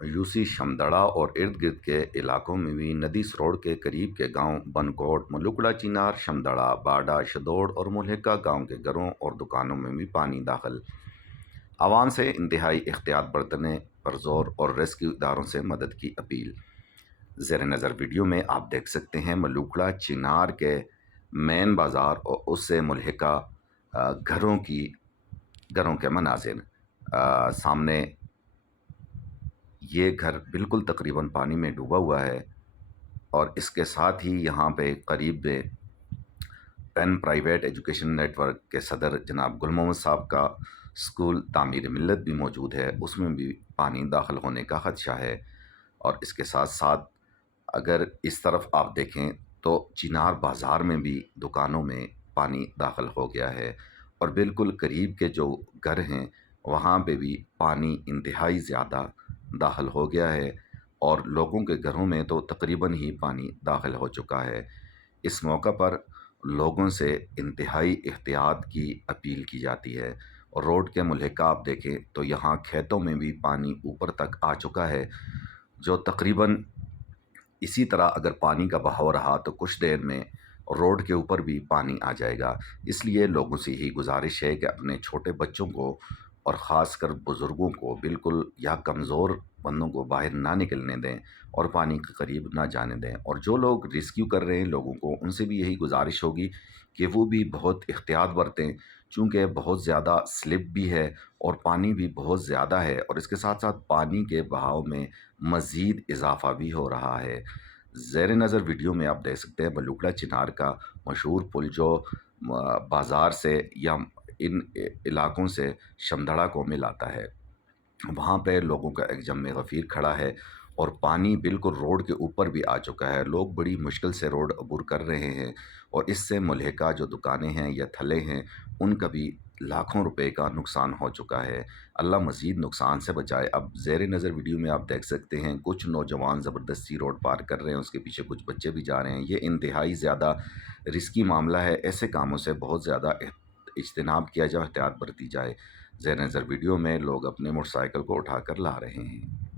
UC शमदड़ा और इर्द गिर्द के इलाकों में भी नदी सरोड़ के करीब के गांव बनकोट, मलुकड़ा, चिनार, शमदड़ा, बाडा, शदोड़ और मुल्हिका गांव के घरों और दुकानों में भी पानी दाखिल। आवाम से इंतहाई एहतियात बरतने पर जोर और रेस्क्यू इदारों से मदद की अपील। ज़ेर नज़र वीडियो में आप देख सकते हैं मलुकड़ा चिनार के मेन बाज़ार और उससे मुल्हिका घरों के मनाजिर। सामने ये घर बिल्कुल तकरीबन पानी में डूबा हुआ है और इसके साथ ही यहाँ पे करीब में पेन प्राइवेट एजुकेशन नेटवर्क के सदर जनाब गुल मोहम्मद साहब का स्कूल तामीर मिल्लत भी मौजूद है, उसमें भी पानी दाखिल होने का ख़दशा है। और इसके साथ साथ अगर इस तरफ आप देखें तो चिनार बाज़ार में भी दुकानों में पानी दाखिल हो गया है और बिल्कुल करीब के जो घर हैं वहाँ पे भी पानी इंतहाई ज़्यादा दाखिल हो गया है और लोगों के घरों में तो तकरीबन ही पानी दाखिल हो चुका है। इस मौका पर लोगों से इंतहाई एहतियात की अपील की जाती है और रोड के मुल्हिका आप देखें तो यहाँ खेतों में भी पानी ऊपर तक आ चुका है, जो तकरीबन इसी तरह अगर पानी का बहाव रहा तो कुछ देर में रोड के ऊपर भी पानी आ जाएगा। इसलिए लोगों से ही गुजारिश है कि अपने छोटे बच्चों को और ख़ासकर बुज़ुर्गों को बिल्कुल या कमज़ोर बंदों को बाहर ना निकलने दें और पानी के करीब ना जाने दें। और जो लोग रेस्क्यू कर रहे हैं लोगों को, उनसे भी यही गुजारिश होगी कि वो भी बहुत एहतियात बरतें, चूँकि बहुत ज़्यादा स्लिप भी है और पानी भी बहुत ज़्यादा है और इसके साथ साथ पानी के बहाव में मज़ीद इजाफ़ा भी हो रहा है। ज़ेर नज़र वीडियो में आप देख सकते हैं मलुकड़ा चिनार का मशहूर पुल जो बाज़ार से या इन इलाकों से शमदड़ा को मिलाता है। वहाँ पे लोगों का एक जम गफ़ीर खड़ा है और पानी बिल्कुल रोड के ऊपर भी आ चुका है। लोग बड़ी मुश्किल से रोड अबूर कर रहे हैं और इससे मुल्हिका जो दुकानें हैं या थले हैं उनका भी लाखों रुपए का नुकसान हो चुका है। अल्लाह मज़ीद नुकसान से बचाए। अब ज़ेर नज़र वीडियो में आप देख सकते हैं कुछ नौजवान ज़बरदस्ती रोड पार कर रहे हैं, उसके पीछे कुछ बच्चे भी जा रहे हैं। ये इंतहाई ज़्यादा रिस्की मामला है। ऐसे कामों से बहुत ज़्यादा इज्तनाब किया जाए, एहतियात बरती जाए। ज़ेर नज़र वीडियो में लोग अपने मोटरसाइकिल को उठाकर ला रहे हैं।